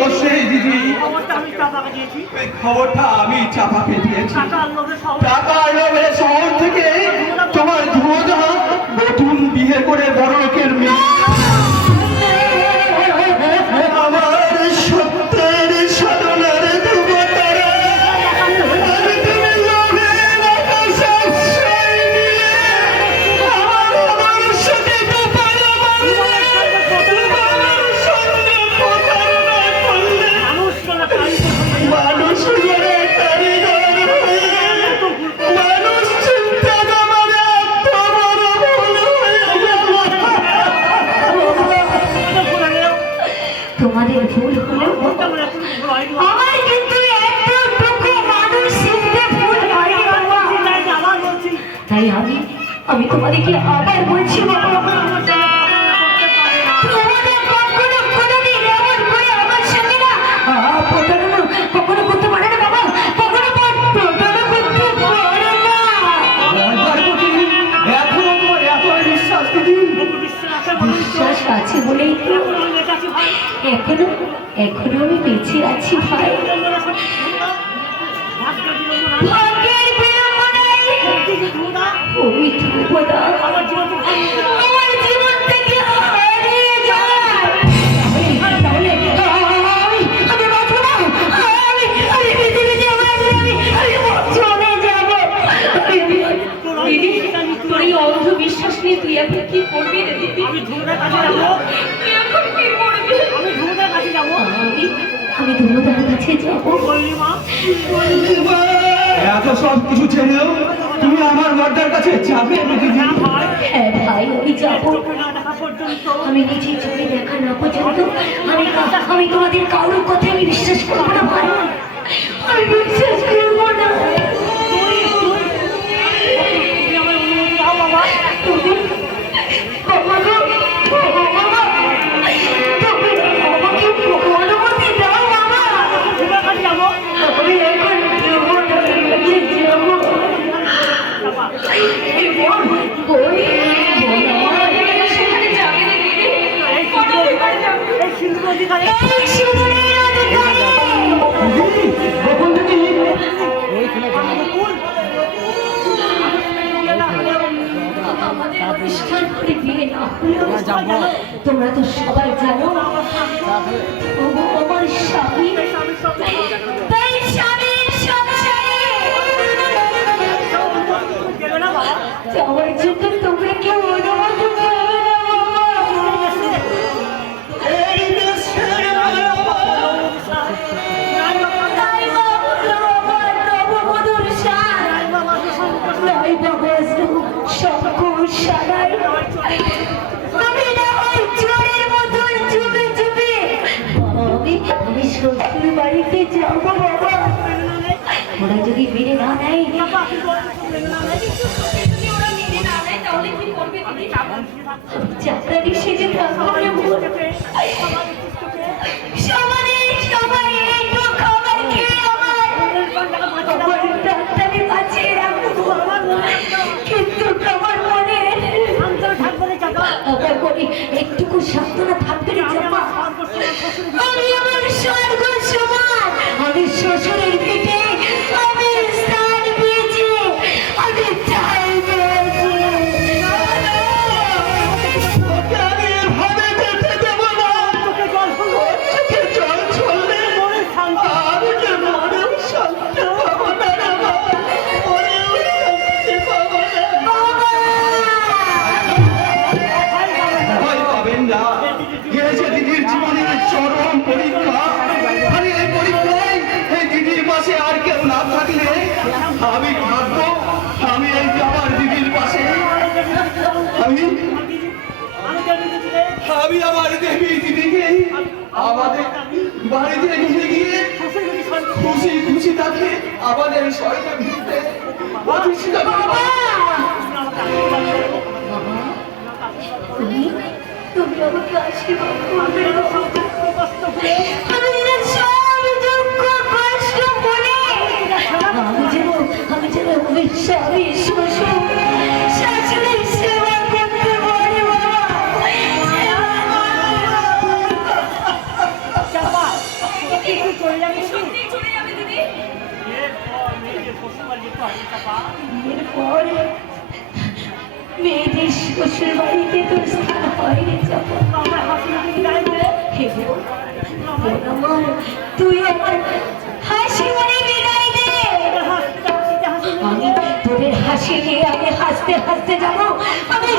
দোষে দিদি? এই খবরটা আমি চাপাকে দিয়েছি। টাকার লোভে শহর থেকে তোমার ধ্রুবদা নতুন বিয়ে করে বড় লোকের মেয়ে। আমার সত্যের সাধনার ধ্রুবতারা আজ তুমি লোভের আকাশে আশ্রয় নিলে। আমার সাথে প্রতারণা করলে, আমার সঙ্গে প্রতারণা করলে। মানুষ করে কারিগর হয়ে মানুষ চিন্তা আমার এত বড় ভুল হয়ে গেল। তোমাদের ভুল হলেও আমার কিন্তু একটুকু মানুষ চিনতে ভুল হয় বাবা। তাই আমি তোমাদেরকে আবার বলছি বাবা, তোমাদের কখনো কোনোদিন এমন করে আমার সঙ্গে না প্রতারণা কখনো করতে পারে না বাবা, কখনো প্রতারণা করতে পারে না। এখনো তোমার এত বিশ্বাস দিদি? বিশ্বাস আছে বলেই তো এখনো আমি বেঁচে আছি ভাই। ভাগ্যের বিড়ম্বনায় ওই ধ্রুবদা আমার জীবন থেকে হারিয়ে যায়। তাহলে আমি বাঁচবো না, আমি পৃথিবীতে চলে যাবো। দিদি, তোর এই অন্ধ বিশ্বাস নিয়ে তুই এখন কি করবি রে দিদি? তুই এখন কি করবি? আমি ধ্রুবদার কাছে যাবো। এত সব কিছু ছেড়েও তুমি আমার মর্দার কাছে যাবে দিদি? হ্যাঁ ভাই, আমি যাবো। আমি নিজে চোখে দেখা না পর্যন্ত আমি তোমাদের কারোর কথা আমি বিশ্বাস করবো না ভাই, আমি বিশ্বাস করবো না। তুমি বাবা গো, বাবা, তুমি আমাকে অনুমতি দাও বাবা। আমি এখন ধ্রুবদার কাছে যাবো। সেখানে যাবে না দিদি, এই সিঁদুরের অধিকারী। গোপন দিদি, আমাদের অনুষ্ঠান করে বিয়ে না হলেও তোমরা তো সবাই জানো ও আমার স্বামী। তাই স্বামীর সংসারে যাওয়ার জন্য তোমরা কেউ অনুমতি দেবে না বাবা। এই দেশের তাই বাবা, নববধূর সাজ, তাই বাবা শঙ্খ সারাই আমি না হয় চোরের মতন চুপে চুপে আমি শ্বশুর বাড়িতে যাবো বাবা। ওরা যদি মেনে না নেয়, যাত্রাটি সেজে থাকবো সবাই একটু খাবার খেয়ে আমার ডাক্তারি বাঁচিয়ে রাখবো। কিন্তু আমার মনে আবার করে একটুকু সান্ত্বনা থাকবে রে জামা। আমি আমার স্বর্গ সমান, আমি শ্বশুরের পেটে আমি স্থান পেয়েছি, আমি ঠাই পেয়েছি। আমি এভাবে যেতে দেবো না। চোখে জল ছললে আমি যে মরেও শান্তি পাবো না রে বাবা, মরেও শান্তি পাবো না। ভয় পাবেন না, এই যে দিদির জীবনের চরম পরীক্ষা, আর এই পরীক্ষায় এই দিদির পাশে আর কেউ না থাকলে আমি থাকবো। আমি এই যে আমার দিদির পাশে, আমি আমার দেবী দিদিকে আমাদের বাড়িতে নিয়ে গিয়ে খুশি খুশি তাকে আমাদের সরকার ভিড়তে প্রতিষ্ঠিত করবো। তুমি আমাকে আশীর্বাদ করবে। আমি সব দুঃখ কষ্ট বলে আমি যেন আমার স্বামী শ্বশুর শাশুড়ির সেবা করতে পারি বাবা। শ্বশুর বাড়িতে তোর স্থান হয় রে চাপা। আমার হাসি মুখে বিদায় দে। হে বোন, বোন আমার, তুই আমার হাসি মানে বিদায় দে। এবার হাসতে হাসতে হাসি আমি তোদের হাসি নিয়ে আমি হাসতে হাসতে যাবো। আমি